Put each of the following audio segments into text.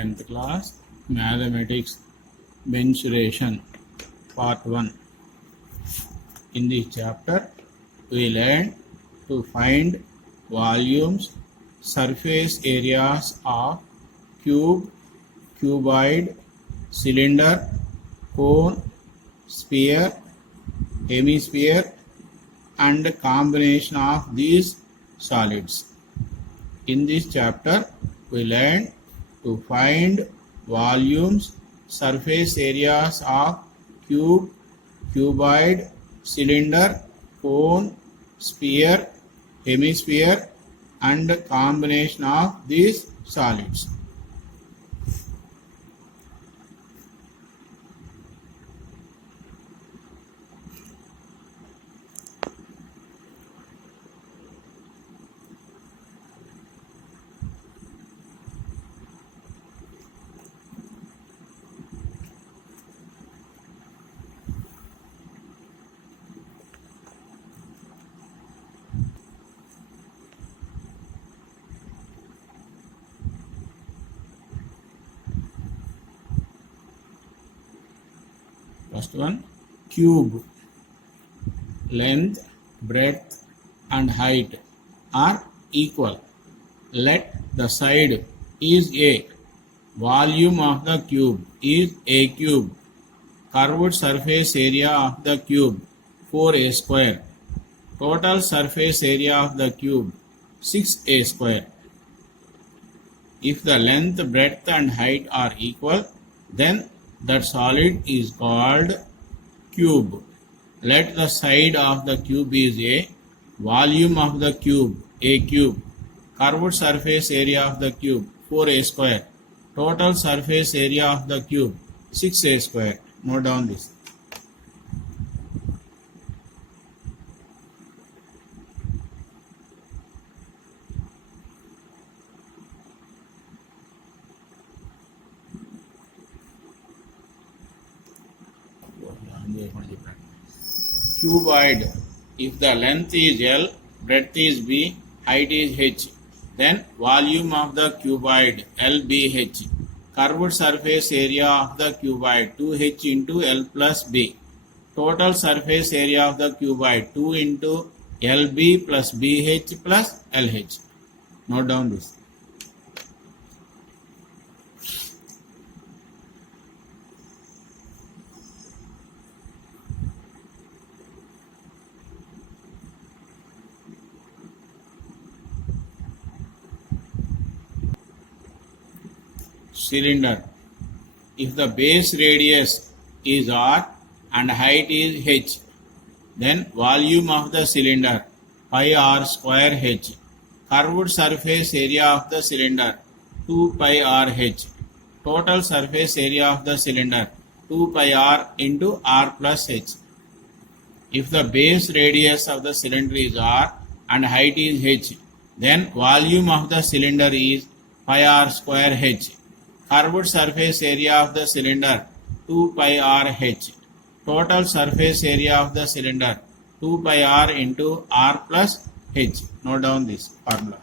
10th class Mathematics Mensuration Part 1. In this chapter, we learn to find volumes, surface areas of cube, cuboid, cylinder, cone, sphere, hemisphere, and combination of these solids. In this chapter, we learn to find volumes, surface areas of cube, cuboid, cylinder, cone, sphere, hemisphere, and combination of these solids. First one, cube. Length, breadth, and height are equal. Let the side is A. Volume of the cube is A cube. Curved surface area of the cube 4A square. Total surface area of the cube 6A square. If the length, breadth, and height are equal, then that solid is called cube. Let the side of the cube is A. Volume of the cube A cube. Curved surface area of the cube 4A square. Total surface area of the cube 6A square. Note down this. Cuboid. If the length is L, breadth is B, height is H, then volume of the cuboid LBH. Curved surface area of the cuboid 2H into L plus B. Total surface area of the cuboid 2 into LB plus BH plus LH. Note down this. Cylinder. If the base radius is R and height is H, then volume of the cylinder pi R square H. Curved surface area of the cylinder 2 pi R H. Total surface area of the cylinder 2 pi R into R plus H. If the base radius of the cylinder is R and height is H, then volume of the cylinder is pi R square H. Curved surface area of the cylinder 2 pi R H. Total surface area of the cylinder 2 pi R into R plus H. Note down this formula.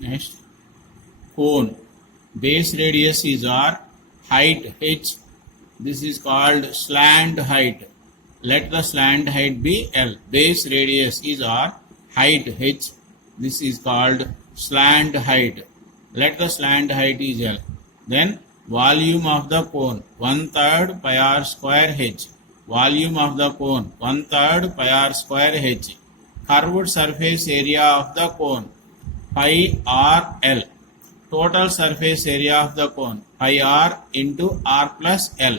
Next, cone. Base radius is R, height H. This is called slant height. Let the slant height be L. Base radius is R, height H. This is called slant height. Let the slant height is L. Then volume of the cone 1/3 pi R square H. Volume of the cone 1/3 pi R square H. Curved surface area of the cone pi R L. Total surface area of the cone pi R into R plus L.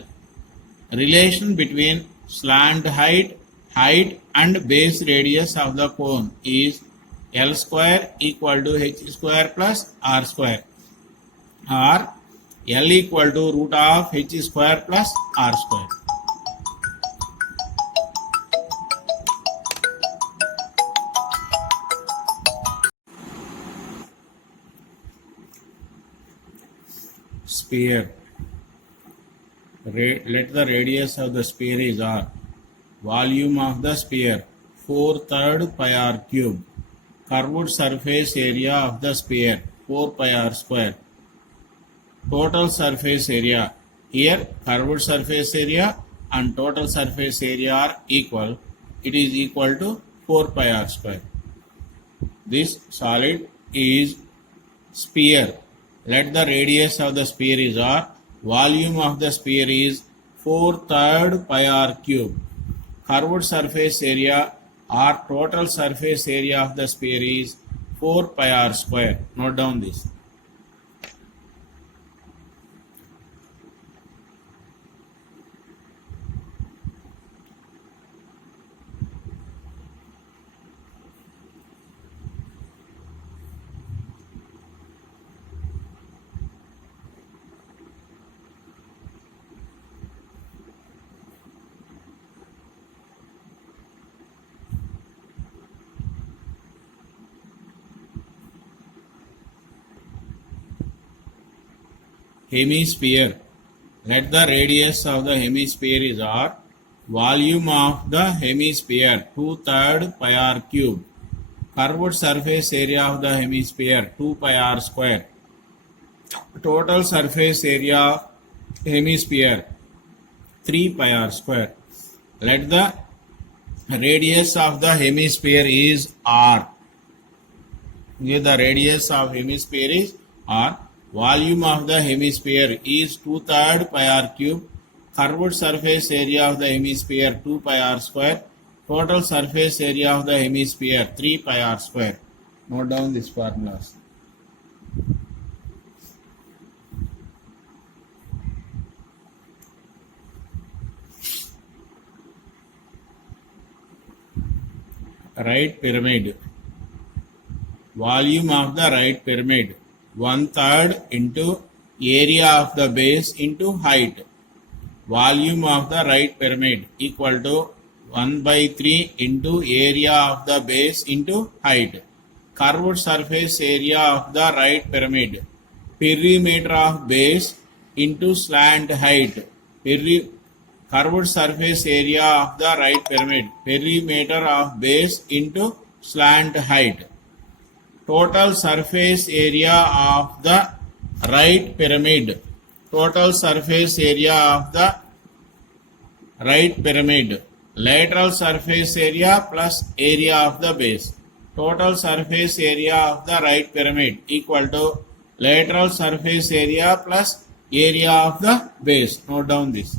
Relation between slant height, and base radius of the cone is L square equal to H square plus R square. or L equal to root of h square plus r square. Sphere. Let the radius of the sphere is r. Volume of the sphere 4/3 pi r cube. Curved surface area of the sphere 4 pi r square. Total surface area. Here curved surface area and total surface area are equal. It is equal to 4 pi r square. This solid is sphere. Let the radius of the sphere is r. Volume of the sphere is 4/3 pi r cube. Curved surface area or total surface area of the sphere is 4 pi r square. Note down this. Hemisphere. Let the radius of the hemisphere is r. Volume of the hemisphere 2/3 pi r cube. Curved surface area of the hemisphere 2 pi r square. Total surface area hemisphere 3 pi r square. Let the radius of the hemisphere is r. Here the radius of hemisphere is r. Volume of the hemisphere is 2/3 pi r cube. Curved surface area of the hemisphere 2 pi r square. Total surface area of the hemisphere 3 pi r square. Note down these formulas. Right pyramid. Volume of the right pyramid 1/3 into area of the base into height. Volume of the right pyramid equal to 1/3 into area of the base into height. Curved surface area of the right pyramid. Perimeter of base into slant height. Curved surface area of the right pyramid. Perimeter of base into slant height. Total surface area of the right pyramid. Total surface area of the right pyramid. Lateral surface area plus area of the base. Total surface area of the right pyramid equal to lateral surface area plus area of the base. Note down this.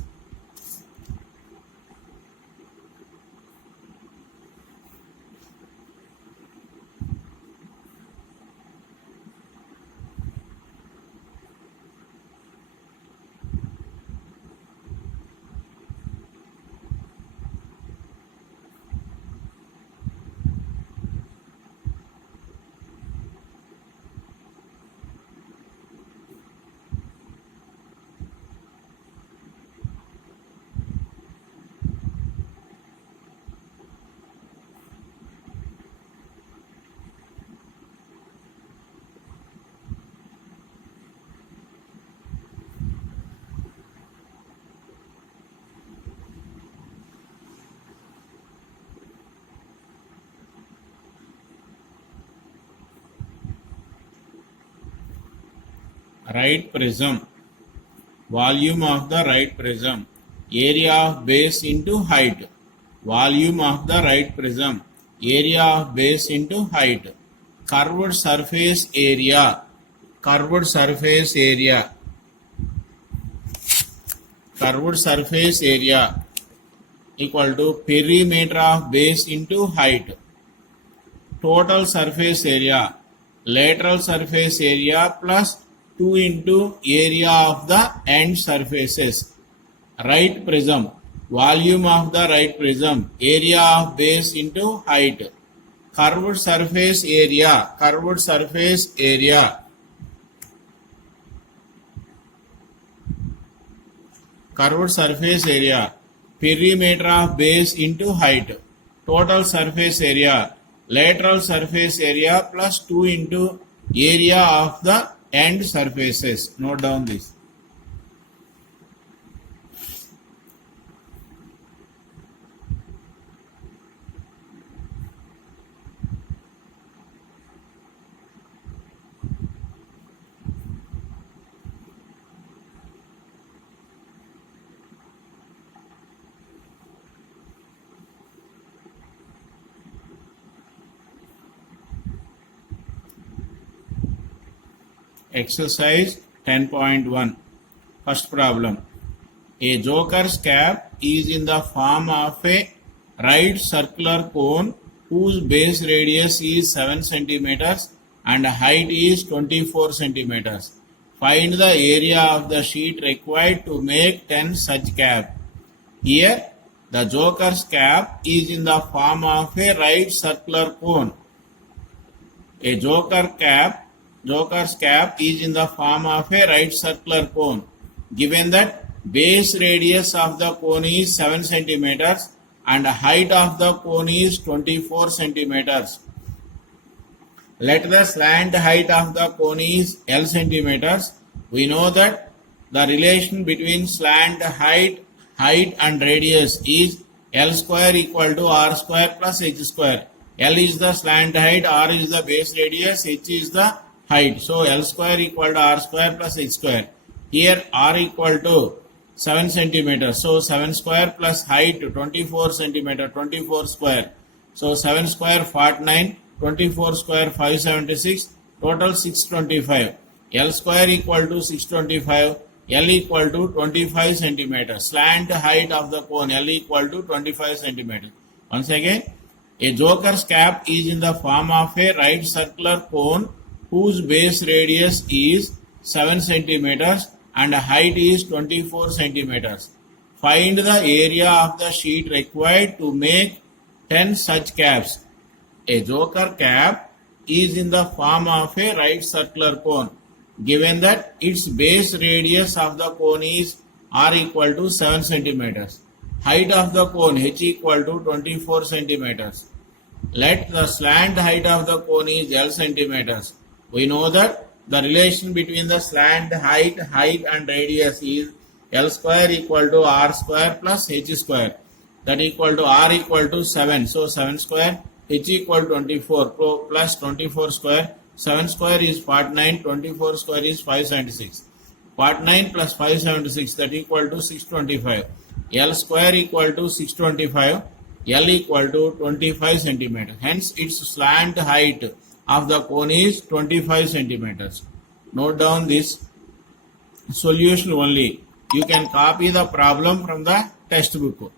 Right prism. Volume of the right prism. Area of base into height. Volume of the right prism. Area of base into height. Curved surface area. Curved surface area. Curved surface area equal to perimeter of base into height. Total surface area. Lateral surface area plus 2 into area of the end surfaces. Right prism. Volume of the right prism. Area of base into height. Curved surface area. Curved surface area curved surface area, perimeter of base into height, total surface area, lateral surface area plus 2 into area of the end surfaces. Note down this. Exercise 10.1. First problem. A joker's cap is in the form of a right circular cone whose base radius is 7 centimeters and height is 24 centimeters. Find the area of the sheet required to make 10 such cap. Here, the joker's cap is in the form of a right circular cone. A joker's cap is in the form of a right circular cone. Given that base radius of the cone is 7 centimeters and height of the cone is 24 centimeters. Let the slant height of the cone is L centimeters. We know that the relation between slant height and radius is L square equal to R square plus H square. L is the slant height, R is the base radius, H is the height. So L square equal to R square plus H square. Here R equal to 7 centimeters. So 7 square plus height 24 centimeter, 24 square. So 7 square 49, 24 square 576, total 625. L square equal to 625. L equal to 25 centimeters. Slant height of the cone L equal to 25 centimeters. Once again, a joker's cap is in the form of a right circular cone whose base radius is 7 centimeters and height is 24 centimeters. Find the area of the sheet required to make 10 such caps. A joker cap is in the form of a right circular cone. Given that its base radius of the cone is R equal to 7 centimeters. Height of the cone H equal to 24 centimeters. Let the slant height of the cone is L centimeters. We know that the relation between the slant height and radius is L square equal to R square plus H square. That equal to R equal to 7. So 7 square, H equal 24 plus 24 square. 7 square is 49, 24 square is 576. 49 plus 576 that equal to 625. L square equal to 625. L equal to 25 centimeters. Hence its slant height of the cone is 25 centimeters. Note down this solution only. You can copy the problem from the textbook.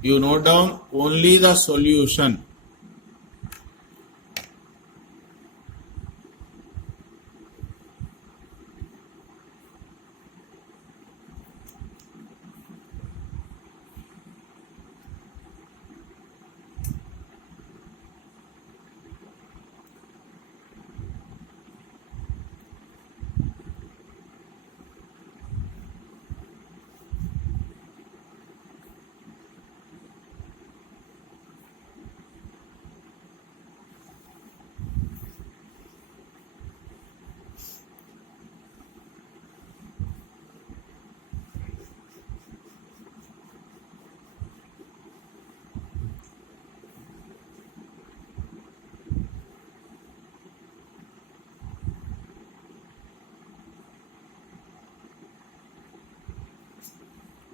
You note down only the solution.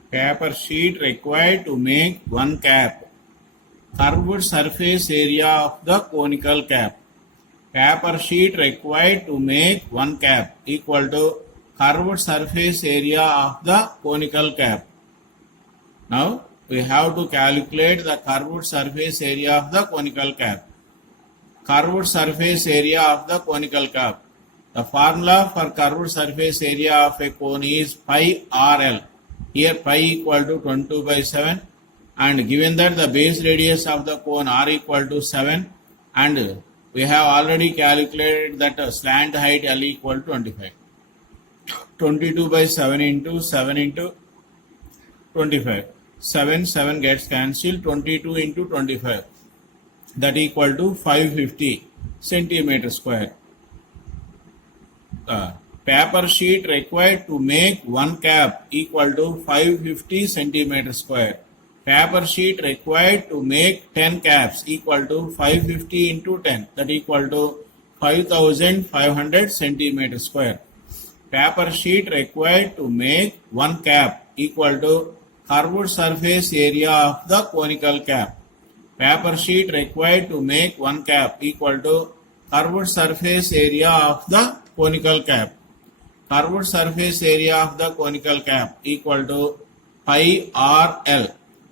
Paper sheet required to make one cap. Curved surface area of the conical cap. Paper sheet required to make one cap equal to curved surface area of the conical cap. Now we have to calculate the curved surface area of the conical cap. Curved surface area of the conical cap. The formula for curved surface area of a cone is pi RL. Here pi equal to 22 by 7 and given that the base radius of the cone R equal to 7 and we have already calculated that slant height L equal to 25. 22 by 7 into 25. 7 gets cancelled. 22 into 25. That equal to 550 centimeter square. Paper sheet required to make one cap equal to 550 centimeter square. Paper sheet required to make 10 caps equal to 550 into 10, that equal to 5500 centimeter square. Paper sheet required to make one cap equal to curved surface area of the conical cap. Paper sheet required to make one cap equal to curved surface area of the conical cap. Curved surface area of the conical cap equal to pi RL.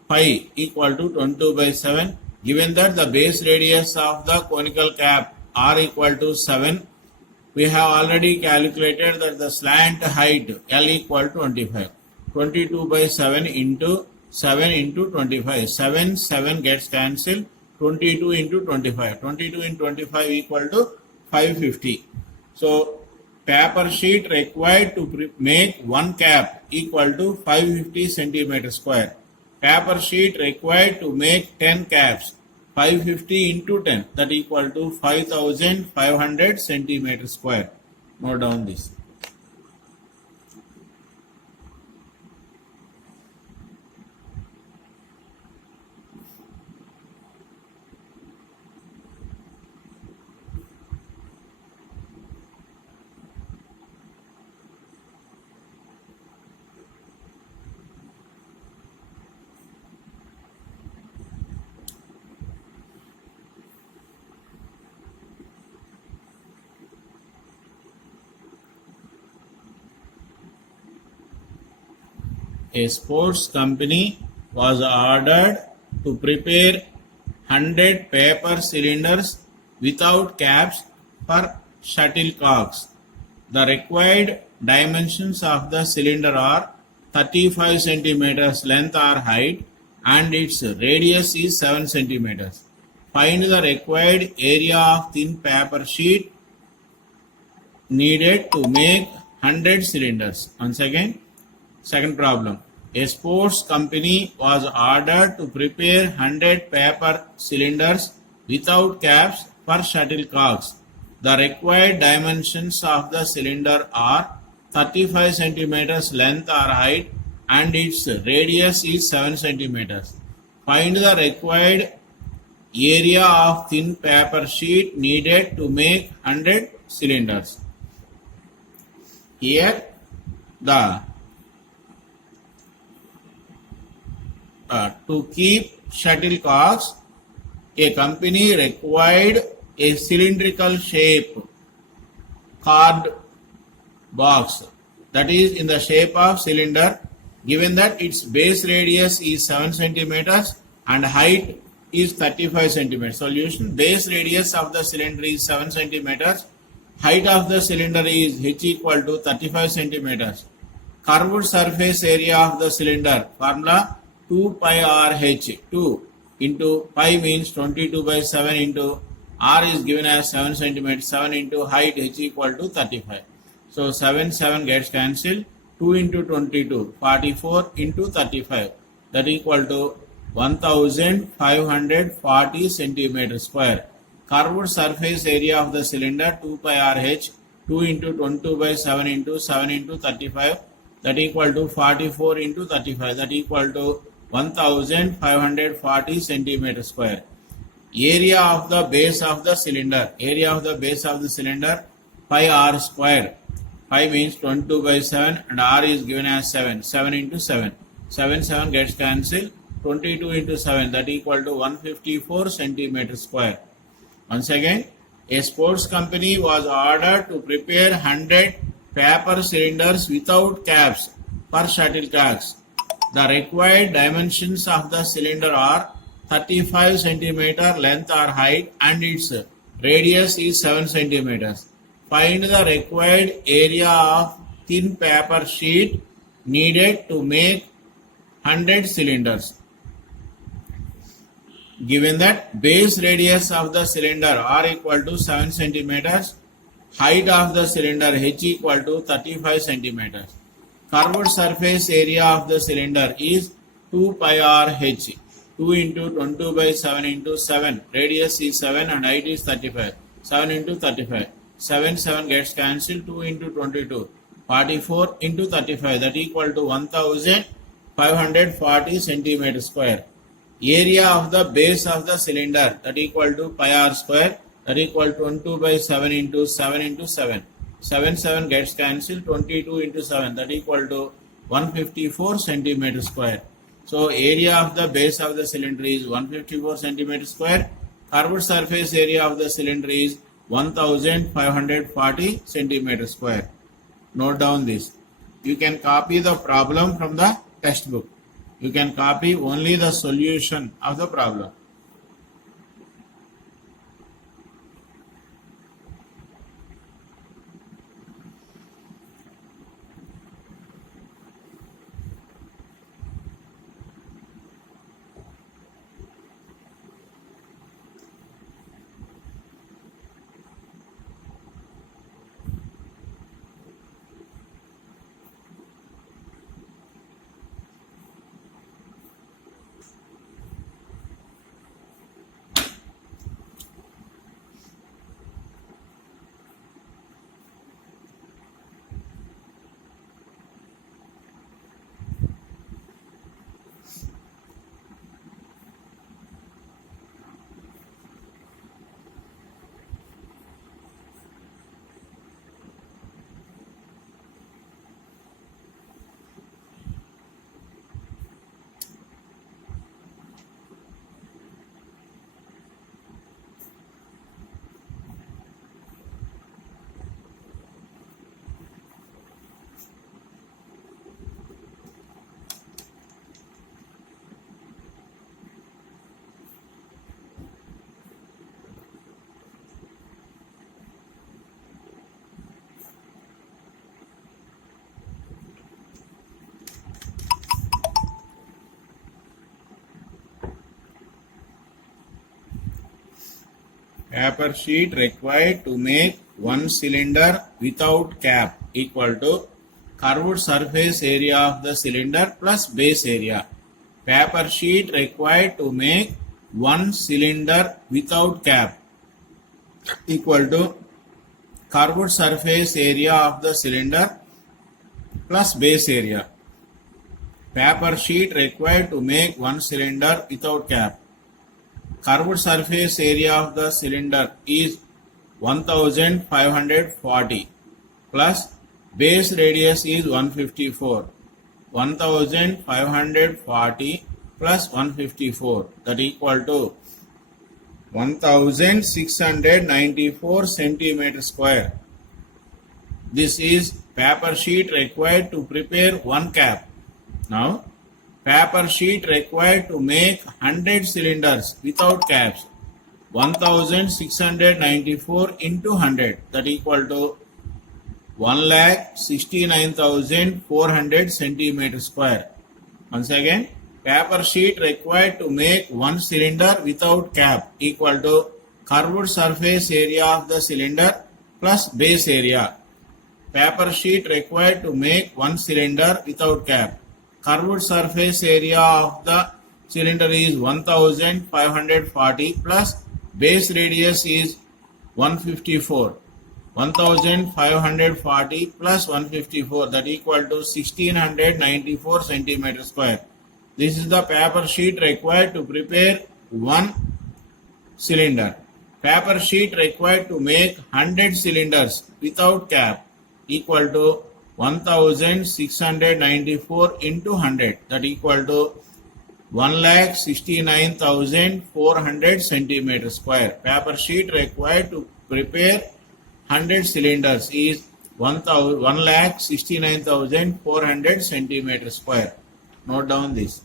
Pi equal to 22/7. Given that the base radius of the conical cap R equal to 7, we have already calculated that the slant height L equal to 25. 22/7 into 7 into 25. 7 gets cancelled. 22 into 25. 22 into 25 equal to 550. So paper sheet required to make one cap equal to 550 centimeter square. Paper sheet required to make 10 caps, 550 into 10, that equal to 5500 centimeter square. Note down this. A sports company was ordered to prepare 100 paper cylinders without caps for shuttlecocks. The required dimensions of the cylinder are 35 centimeters length or height and its radius is 7 centimeters. Find the required area of thin paper sheet needed to make 100 cylinders. Once again, second problem. A sports company was ordered to prepare 100 paper cylinders without caps for shuttlecocks. The required dimensions of the cylinder are 35 centimeters length or height and its radius is 7 centimeters. Find the required area of thin paper sheet needed to make 100 cylinders. Here the to keep shuttlecocks, a company required a cylindrical shape card box that is in the shape of cylinder, given that its base radius is 7 centimeters and height is 35 centimeters. Solution: base radius of the cylinder is 7 centimeters, height of the cylinder is h equal to 35 centimeters. Curved surface area of the cylinder, formula 2 pi RH. 2 into pi means 22/7 into R is given as 7 centimeters. 7 into height h equal to 35. So 7 gets cancelled. 2 into 22, 44 into 35, that equal to 1540 centimeters square. Curved surface area of the cylinder 2 pi RH. 2 into 22/7 into 7 into 35, that equal to 44 into 35, that equal to 1540 centimeters square. Area of the base of the cylinder. Area of the base of the cylinder pi r square. Pi means 22/7 and r is given as 7. 7 into 7. 7 gets cancelled. 22 into 7, that equal to 154 centimeters square. Once again, a sports company was ordered to prepare 100 paper cylinders without caps for shuttlecocks. The required dimensions of the cylinder are 35 centimeter length or height and its radius is 7 centimeters. Find the required area of thin paper sheet needed to make 100 cylinders. Given that base radius of the cylinder R equal to 7 centimeters, height of the cylinder h equal to 35 centimeters. Curved surface area of the cylinder is 2 pi r h. 2 into 22 by 7 into 7. Radius is 7 and height is 35. 7 into 35. 7 gets cancelled. 2 into 22. 44 into 35. That equal to 1540 centimeter square. Area of the base of the cylinder, that equal to pi r square, that equal to 22 by 7 into 7 into 7. 7 gets cancelled. 22 into 7, that equal to 154 centimeter square. So area of the base of the cylinder is 154 centimeter square. Curved surface area of the cylinder is 1540 centimeter square. Note down this. You can copy the problem from the textbook. You can copy only the solution of the problem. Paper sheet required to make one cylinder without cap equal to curved surface area of the cylinder plus base area. Paper sheet required to make one cylinder without cap equal to curved surface area of the cylinder plus base area. Paper sheet required to make one cylinder without cap. Curved surface area of the cylinder is 1540 plus base radius is 154. 1540 plus 154, that equal to 1694 centimeter square. This is paper sheet required to prepare one cap. Now paper sheet required to make 100 cylinders without caps. 1694 into 100, that equal to 1,69,400 centimeter square. Once again, paper sheet required to make one cylinder without cap equal to curved surface area of the cylinder plus base area. Paper sheet required to make one cylinder without cap. Curved surface area of the cylinder is 1540 plus base radius is 154. 1540 plus 154, that equal to 1694 centimeter square. This is the paper sheet required to prepare one cylinder. Paper sheet required to make 100 cylinders without cap equal to 1694 into 100, that equal to 1,69,400 centimeter square. Paper sheet required to prepare 100 cylinders is 1,69,400 centimeter square. Note down this.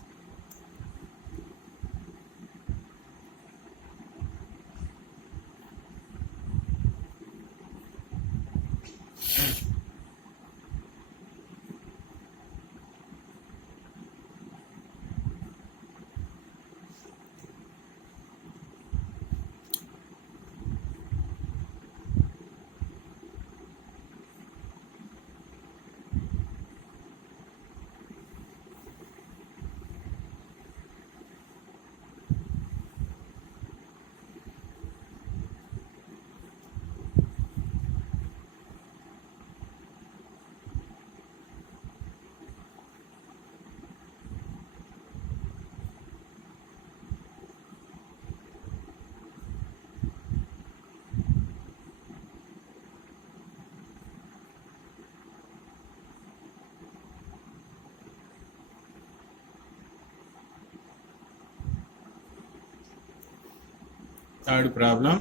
Third problem.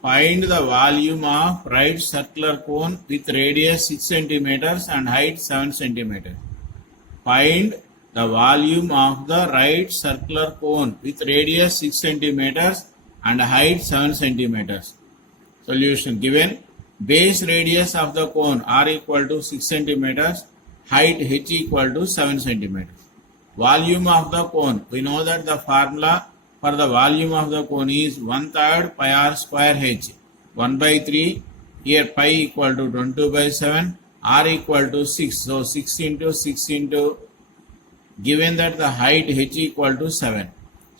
Find the volume of right circular cone with radius 6 centimeters and height 7 centimeters. Find the volume of the right circular cone with radius 6 centimeters and height 7 centimeters. Solution. Given base radius of the cone r equal to 6 centimeters, height h equal to 7 centimeters. Volume of the cone. We know that the formula for the volume of the cone is 1/3 pi r square h. 1 by 3. Here pi equal to 22 by 7. R equal to 6. So 6 into 6 into, given that the height h equal to 7.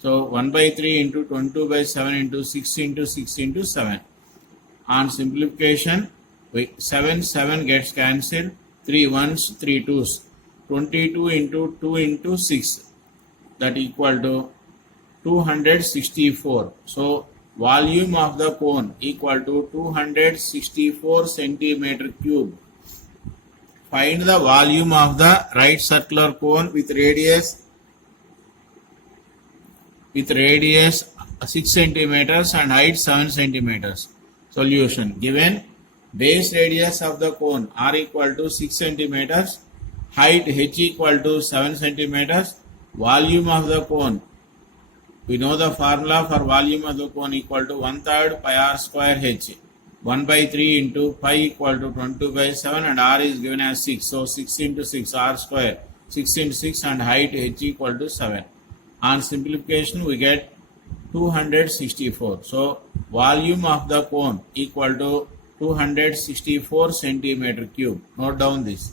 So 1 by 3 into 22 by 7 into 6 into 6 into 7. On simplification, 7 gets cancelled. 3 ones, 3 twos. 22 into 2 into 6. That equal to 264. So volume of the cone equal to 264 centimeter cube. Find the volume of the right circular cone with radius 6 centimeters and height 7 centimeters. Solution. Given base radius of the cone r equal to 6 centimeters, height h equal to 7 centimeters, volume of the cone. We know the formula for volume of the cone equal to 1/3 pi r square h. 1 by 3 into pi equal to 22 by 7 and r is given as 6. So 6 into 6 r square. 6 into 6 and height h equal to 7. On simplification we get 264. So volume of the cone equal to 264 centimeter cube. Note down this.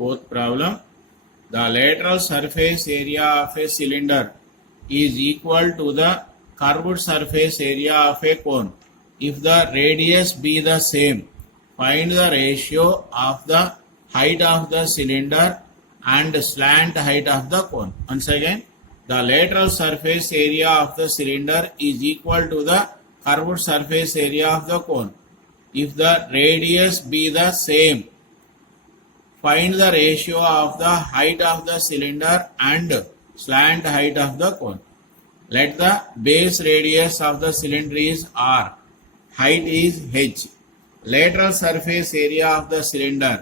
Fourth problem. The lateral surface area of a cylinder is equal to the curved surface area of a cone. If the radius be the same, find the ratio of the height of the cylinder and slant height of the cone. Once again, the lateral surface area of the cylinder is equal to the curved surface area of the cone. If the radius be the same, find the ratio of the height of the cylinder and slant height of the cone. Let the base radius of the cylinder is r. Height is h. Lateral surface area of the cylinder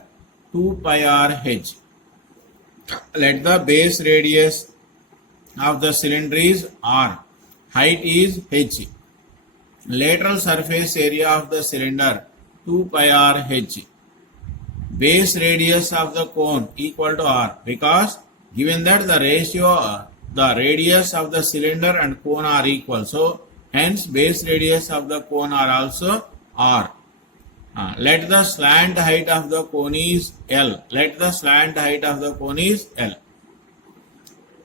2 pi r h. Let the base radius of the cylinder is r. Height is h. Lateral surface area of the cylinder 2 pi r h. Base radius of the cone equal to r, because given that the radius of the cylinder and cone are equal, so hence base radius of the cone are also r. Let the slant height of the cone is L. Let the slant height of the cone is L.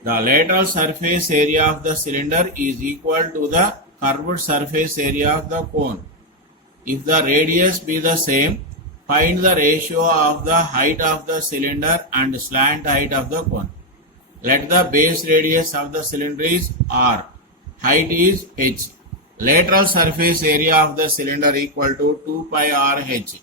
The lateral surface area of the cylinder is equal to the curved surface area of the cone. If the radius be the same, find the ratio of the height of the cylinder and slant height of the cone. Let the base radius of the cylinder is r. Height is h. Lateral surface area of the cylinder equal to 2 pi r h.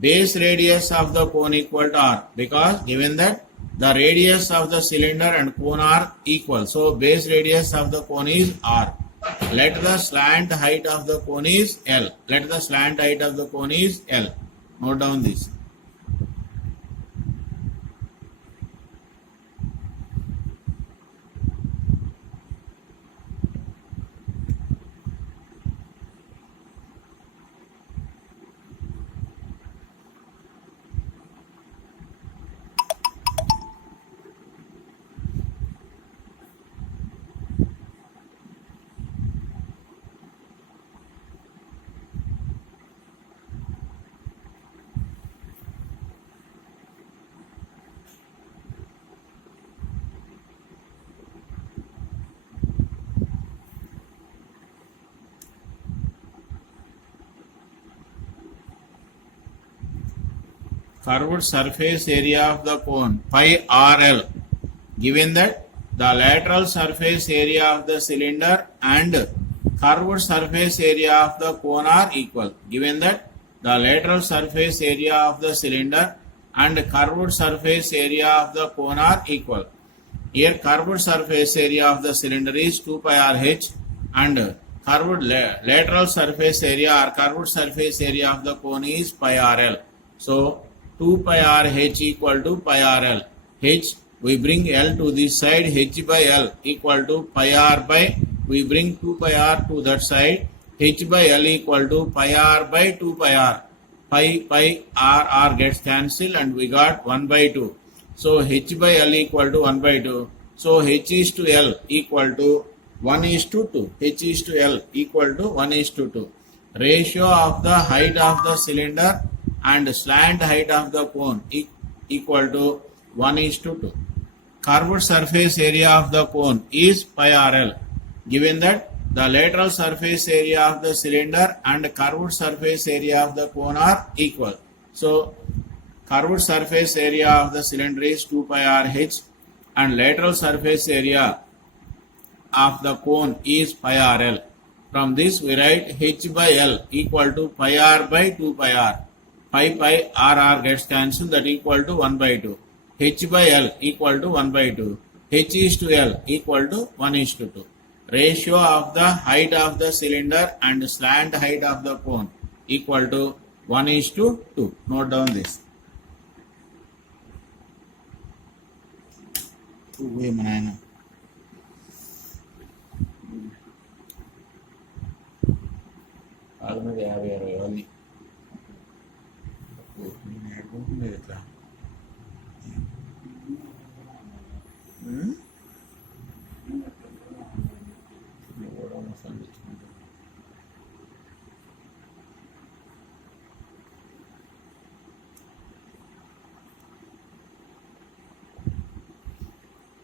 Base radius of the cone equal to r, because given that the radius of the cylinder and cone are equal, so base radius of the cone is r. Let the slant height of the cone is L. Let the slant height of the cone is L. Note down this. curved surface area of the cone pi RL, given that the lateral surface area of the cylinder and curved surface area of the cone are equal, given that the lateral surface area of the cylinder and curved surface area of the cone are equal. Here curved surface area of the cylinder is 2 pi RH and curved lateral surface area or curved surface area of the cone is pi RL. So 2 pi RH equal to pi RL. H, we bring L to this side, H by L equal to pi R by, we bring 2 pi R to that side, H by L equal to pi R by 2 pi R. Pi R gets cancelled and we got 1 by 2. So H by L equal to 1 by 2. So H is to L equal to 1 is to 2. H is to L equal to 1 is to 2. Ratio of the height of the cylinder and slant height of the cone equal to 1 is to 2. Curved surface area of the cone is pi RL, given that the lateral surface area of the cylinder and curved surface area of the cone are equal. So curved surface area of the cylinder is 2 pi RH and lateral surface area of the cone is pi RL. From this we write H by L equal to pi R by 2 pi R. Pi R gets cancelled, that equal to 1 by 2. H by L equal to 1 by 2. H is to L equal to 1 is to 2. Ratio of the height of the cylinder and slant height of the cone equal to 1 is to 2. Note down this.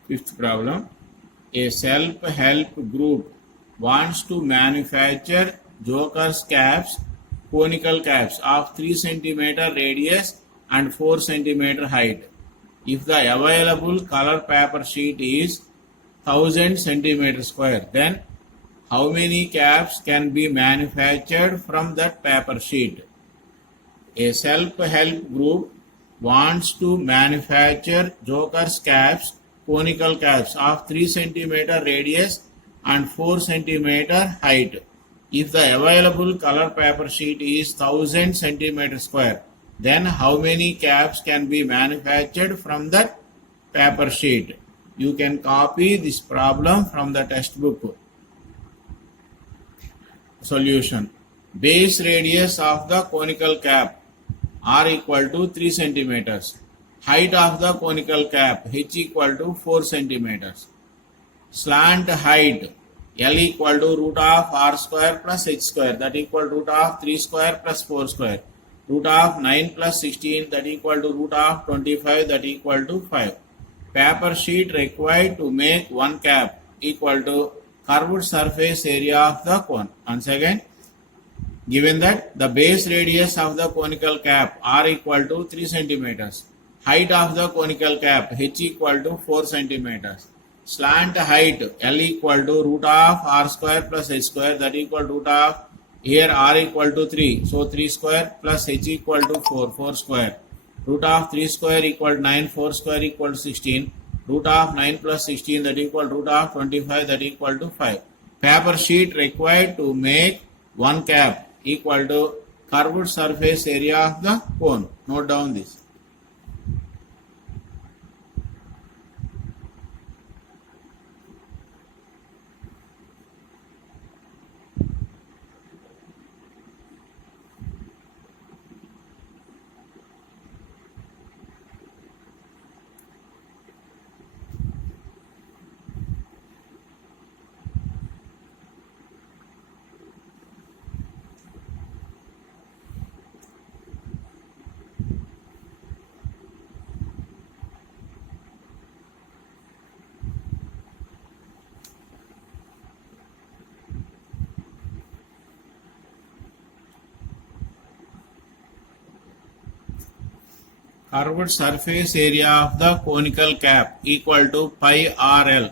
Fifth problem. A self-help group wants to manufacture Joker's caps, conical caps of 3 cm radius and 4 cm height. If the available color paper sheet is 1000 cm square, then how many caps can be manufactured from that paper sheet? A self-help group wants to manufacture Joker's caps, conical caps of 3 cm radius and 4 cm height. If the available color paper sheet is 1000 cm square, then how many caps can be manufactured from that paper sheet? You can copy this problem from the textbook. Solution. Base radius of the conical cap R equal to 3 centimeters. Height of the conical cap H equal to 4 centimeters. Slant height L equal to root of R square plus H square, that equal root of 3 square plus 4 square. Root of 9 plus 16, that equal to root of 25, that equal to 5. Paper sheet required to make one cap equal to curved surface area of the cone. Once again, given that the base radius of the conical cap R equal to 3 centimeters, height of the conical cap H equal to 4 centimeters, slant height L equal to root of R square plus H square, that equal root of, here R equal to 3, so 3 square plus H equal to 4, 4 square. Root of 3 square equal 9, 4 square equal 16. Root of 9 plus 16, that equal root of 25, that equal to 5. Paper sheet required to make one cap equal to curved surface area of the cone. Note down this. Curved surface area of the conical cap equal to pi RL.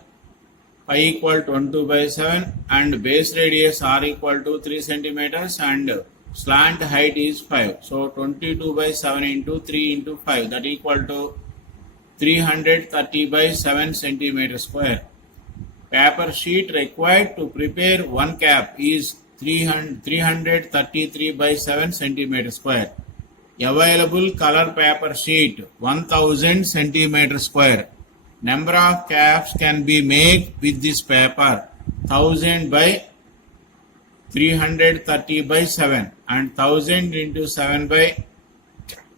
Pi equal to 12 by 7 and base radius r equal to 3 centimeters and slant height is 5. So 22 by 7 into 3 into 5, that equal to 330 by 7 centimeter square. Paper sheet required to prepare one cap is 333 by 7 centimeter square. Available color paper sheet 1000 centimeter square. Number of caps can be made with this paper 1000 by 330 by 7 and 1000 into 7 by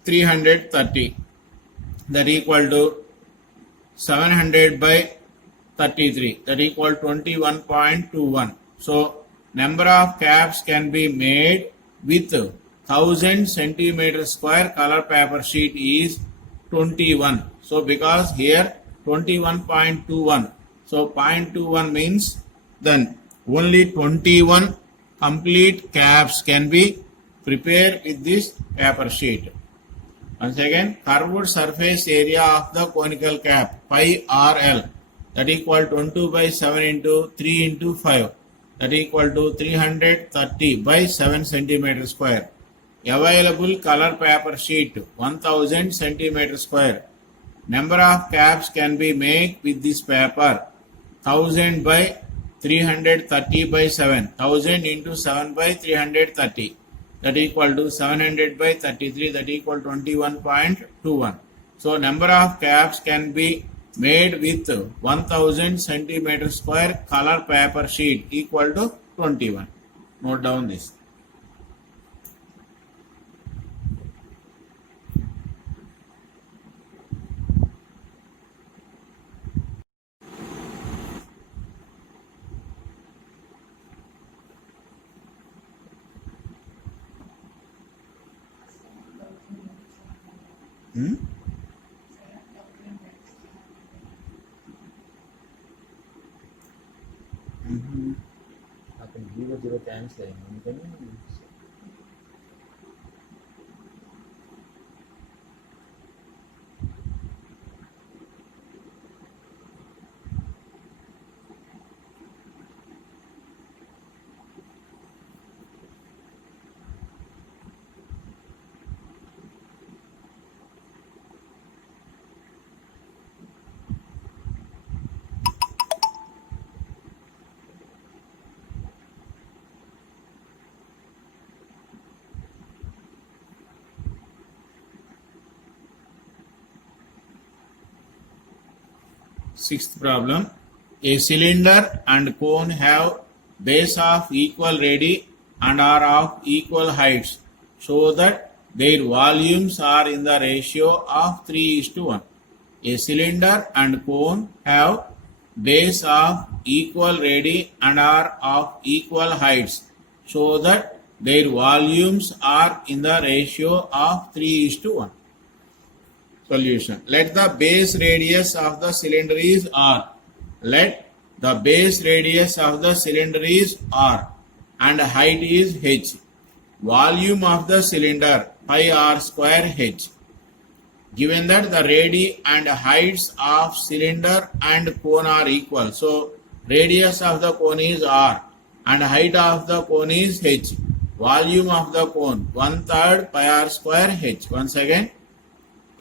330, that equal to 700 by 33, that equal 21.21. So number of caps can be made with 1000 centimeter square color paper sheet is 21. So because here 21.21, so 0.21 means then only 21 complete caps can be prepared with this paper sheet. Once again, curved surface area of the conical cap pi RL, that equal 22 by 7 into 3 into 5, that equal to 330 by 7 centimeter square. Available color paper sheet 1000 centimeter square. Number of caps can be made with this paper 1000 by 330 by 7, 1000 into 7 by 330, that equal to 700 by 33, that equal 21.21. So number of caps can be made with 1000 centimeter square color paper sheet equal to 21. Note down this. అక్కడ zero zero cancel అయింది అందుకని Sixth problem. A cylinder and cone have base of equal radii and are of equal heights, so that their volumes are in the ratio of 3:1. A cylinder and cone have base of equal radii and are of equal heights, so that their volumes are in the ratio of 3:1. Solution. Let the base radius of the cylinder is r. Let the base radius of the cylinder is r and height is h. Volume of the cylinder pi r square h. Given that the radii and heights of cylinder and cone are equal, so radius of the cone is r and height of the cone is h. Volume of the cone 1/3 pi r square h. Once again,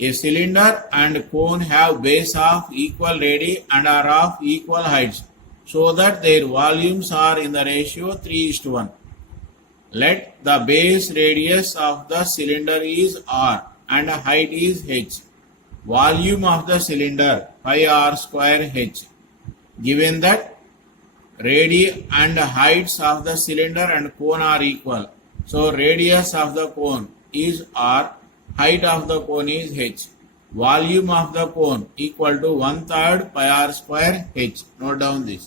a cylinder and cone have base of equal radii and are of equal heights, so that their volumes are in the ratio 3:1. Let the base radius of the cylinder is r and height is h. Volume of the cylinder pi r square h. Given that radii and heights of the cylinder and cone are equal, so radius of the cone is r, height of the cone is h. Volume of the cone equal to 1/3 pi r square h. Note down this.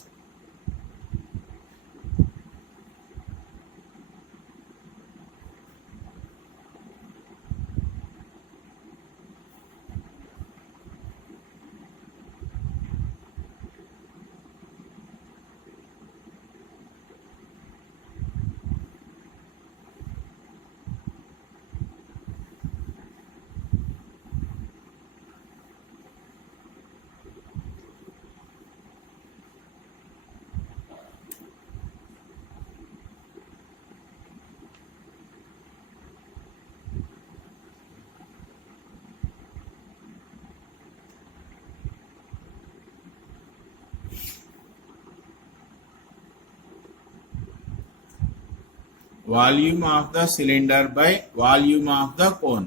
volume of the cylinder by volume of the cone.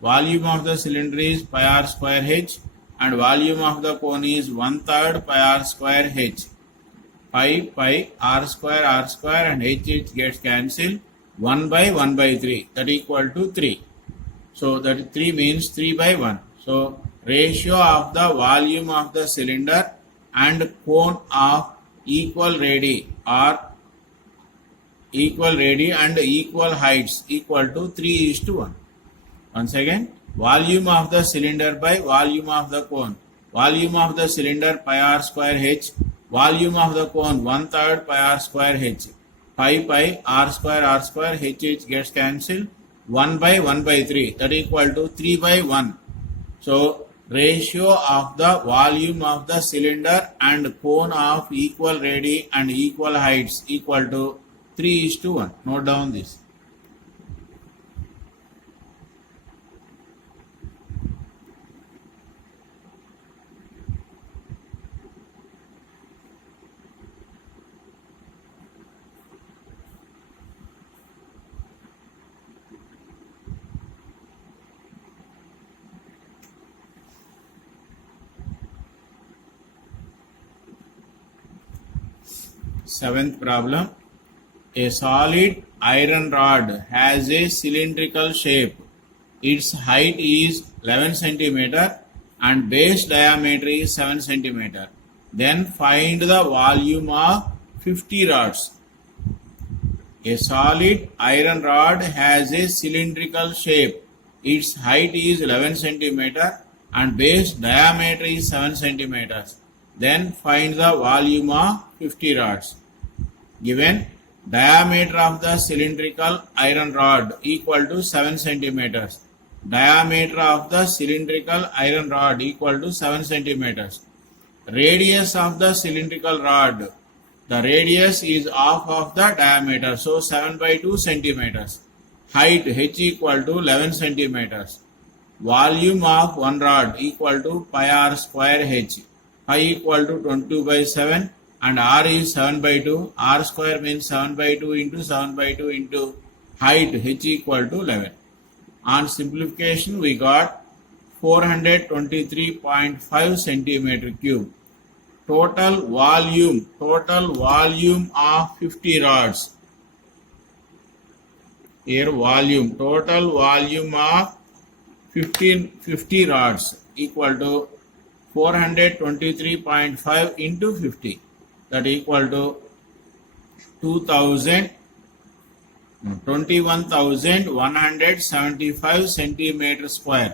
Volume of the cylinder is pi r square h and volume of the cone is 1/3 pi r square h. Pi r square and h gets cancelled. 1 by 1 by 3, that equal to 3. So that 3 means 3 by 1. So ratio of the volume of the cylinder and cone of equal radii or equal radii and equal heights equal to 3:1. Once again, volume of the cylinder by volume of the cone. Volume of the cylinder pi r square h, volume of the cone 1/3 pi r square h. Pi r square h gets cancelled. 1 by 1 by 3, that equal to 3 by 1. So ratio of the volume of the cylinder and cone of equal radii and equal heights equal to 3:1. Note down this. Seventh problem. A solid iron rod has a cylindrical shape. Its height is 11 cm and base diameter is 7 cm. Then find the volume of 50 rods. A solid iron rod has a cylindrical shape. Its height is 11 cm and base diameter is 7 cm. Then find the volume of 50 rods. Given diameter of the cylindrical iron rod equal to 7 centimeters. Diameter of the cylindrical iron rod equal to 7 centimeters. Radius of the cylindrical rod. The radius is half of the diameter, so 7 by 2 centimeters. Height h equal to 11 centimeters. Volume of one rod equal to pi r square h. Pi equal to 22 by 7. And r is 7 by 2. R square means 7 by 2 into 7 by 2 into height h equal to 11. On simplification, we got 423.5 centimeter cube. Total volume of 50 rods. Here volume, total volume of 50 rods equal to 423.5 into 50. That equal to 21,175 centimeter square.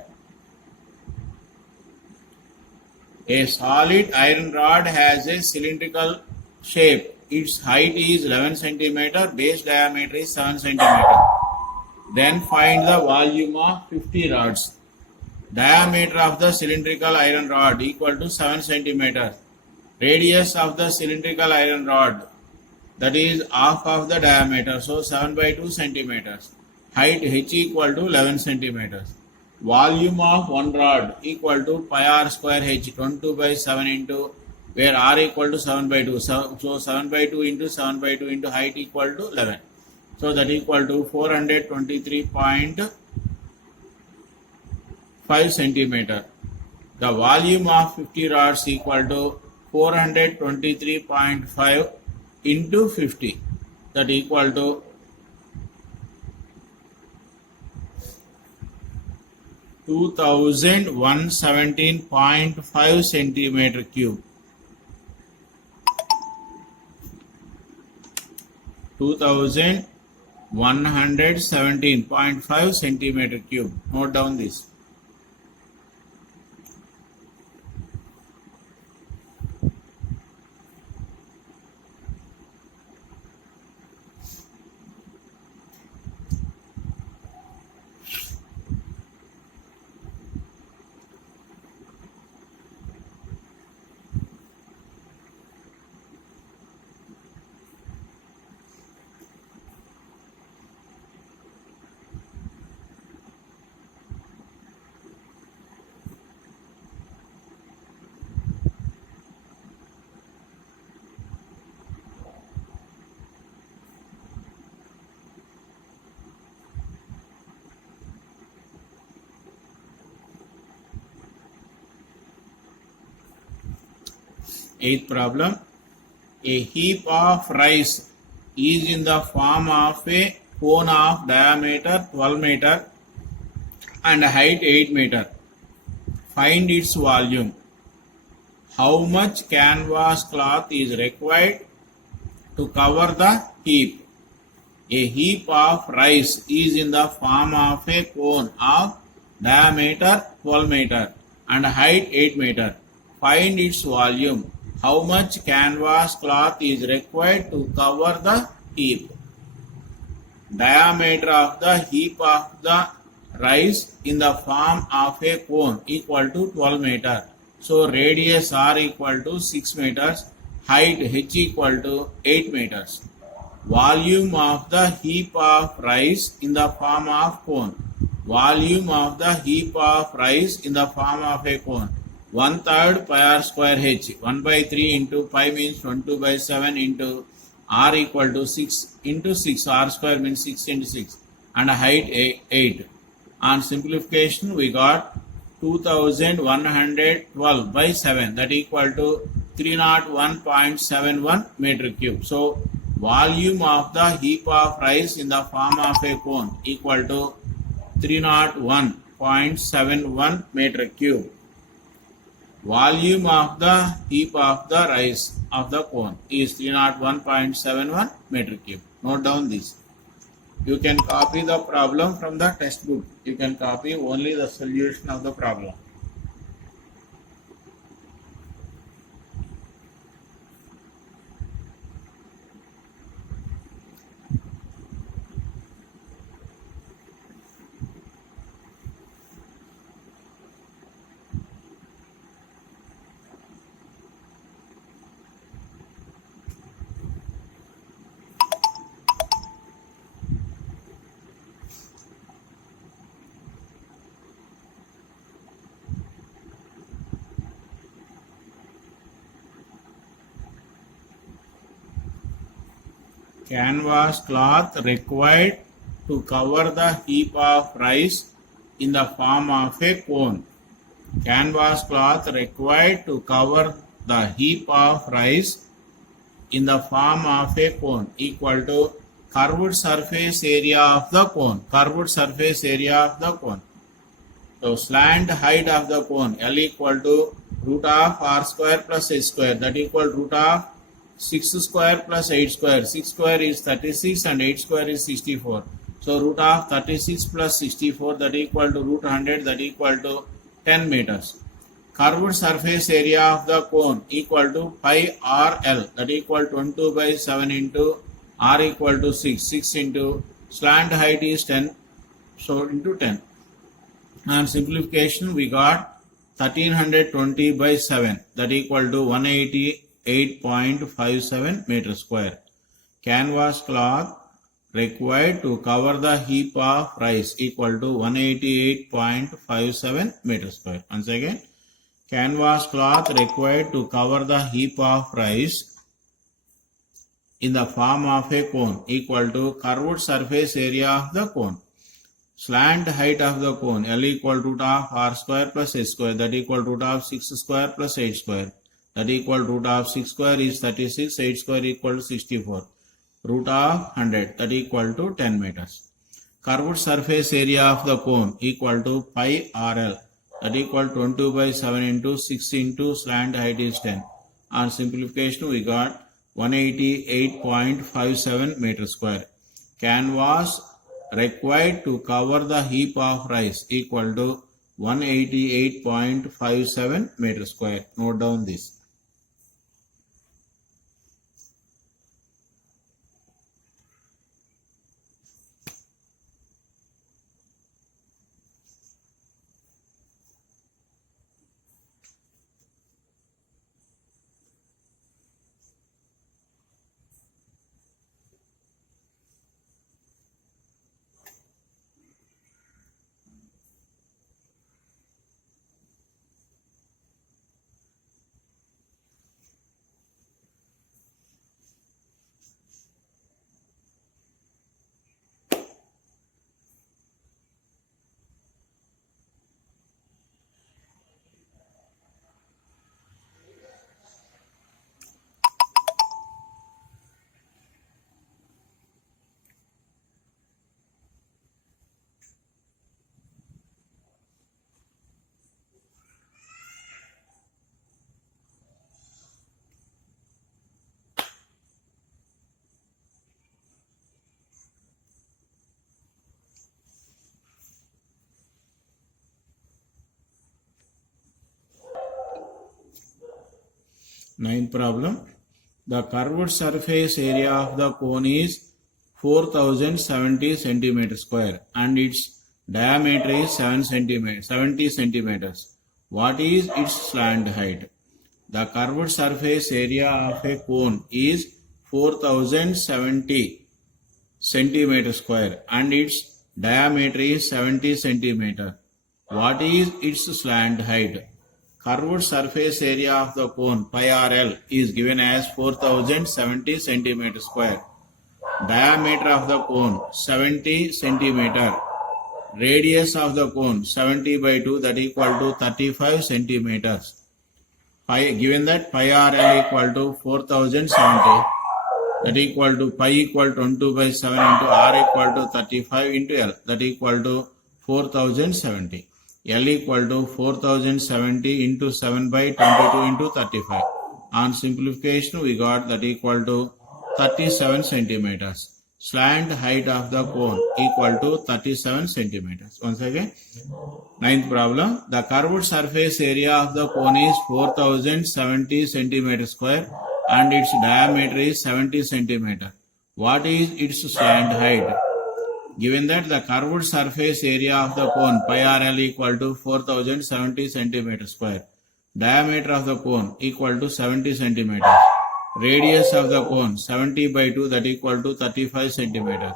A solid iron rod has a cylindrical shape. Its height is 11 centimeter, base diameter is 7 centimeter. Then find the volume of 50 rods. Diameter of the cylindrical iron rod equal to 7 centimeter. Radius of the cylindrical iron rod, that is half of the diameter, so 7 by 2 centimeters. Height h equal to 11 centimeters. Volume of one rod equal to pi r square h, 22 by 7 into, where r equal to 7 by 2. So 7 by 2 into 7 by 2 into height equal to 11. So that equal to 423.5 centimeter. The volume of 50 rods equal to 423.5 into 50, that equal to 2117.5 centimeter cube. 2117.5 centimeter cube. Note down this. Eighth problem. A heap of rice is in the form of a cone of diameter 12 meter and height 8 meter. Find its volume. How much canvas cloth is required to cover the heap? A heap of rice is in the form of a cone of diameter 12 meter and height 8 meter. Find its volume. How much canvas cloth is required to cover the heap? Diameter of the heap of the rice in the form of a cone equal to 12 meter. So radius r equal to 6 meters, height h equal to 8 meters. Volume of the heap of rice in the form of cone. Volume of the heap of rice in the form of a cone. 1/3 pi r square h. 1/3 into pi means 22/7 into r equal to 6 into 6. R square means 6 into 6. And height 8. On simplification we got 2112/7, that equal to 301.71 meter cube. So volume of the heap of rice in the form of a cone equal to 301.71 meter cube. Volume of the heap of the rice of the cone is 301.71 meter cube. Note down this. You can copy the problem from the textbook. You can copy only the solution of the problem. Canvas cloth required to cover the heap of rice in the form of a cone. Canvas cloth required to cover the heap of rice in the form of a cone equal to curved surface area of the cone. Curved surface area of the cone. So slant height of the cone L equal to root of r square plus h square, that equal root of 6 square plus 8 square. 6 square is 36 and 8 square is 64. So root of 36 plus 64, that equal to root 100, that equal to 10 meters. Curved surface area of the cone equal to pi RL, that equal 22/7 into r equal to 6. 6 into slant height is 10, so into 10. And simplification we got 1320/7, that equal to 188.57 meter square. Canvas cloth required to cover the heap of rice equal to 188.57 meter square. Once again, canvas cloth required to cover the heap of rice in the form of a cone equal to curved surface area of the cone. Slant height of the cone L equal root of r square plus h square, that equal root of 6 square plus 8 square, that equal root of 6 square is 36, 8 square equal to 64, root of 100, that equal to 10 meters. Curved surface area of the cone equal to pi RL, that equal 22/7 into 6 into slant height is 10. On simplification we got 188.57 meter square. Canvas required to cover the heap of rice equal to 188.57 meter square. Note down this. Ninth problem. The curved surface area of the cone is 4070 centimeter square and its diameter is 70 centimeters. What is its slant height? The curved surface area of a cone is 4070 centimeter square and its diameter is 70 centimeter. What is its slant height? Curved surface area of the cone pi RL is given as 4070 centimeter square. Diameter of the cone 70 centimeter. Radius of the cone 70 by 2, that equal to 35 centimeters. Given that pi RL equal to 4070, that equal to pi equal to 12 by 7 into R equal to 35 into L, that equal to 4070. L equal to 4070 into 7 by 22 into 35. On simplification, we got that equal to 37 centimeters. Slant height of the cone equal to 37 centimeters. Once again, ninth problem. The curved surface area of the cone is 4070 centimeters square and its diameter is 70 centimeter. What is its slant height? Given that the curved surface area of the cone pi RL equal to 4070 centimeter square, diameter of the cone equal to 70 centimeters, radius of the cone 70 by 2, that equal to 35 centimeters.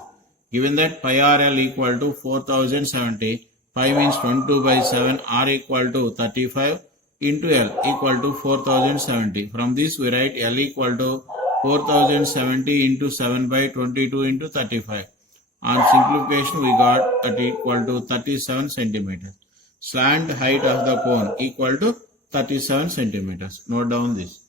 Given that pi RL equal to 4070, pi means 22 by 7, R equal to 35 into L equal to 4070. From this we write L equal to 4070 into 7 by 22 into 35. On simplification, we got that equal to 37 centimeters. Slant height of the cone equal to 37 centimeters. Note down this.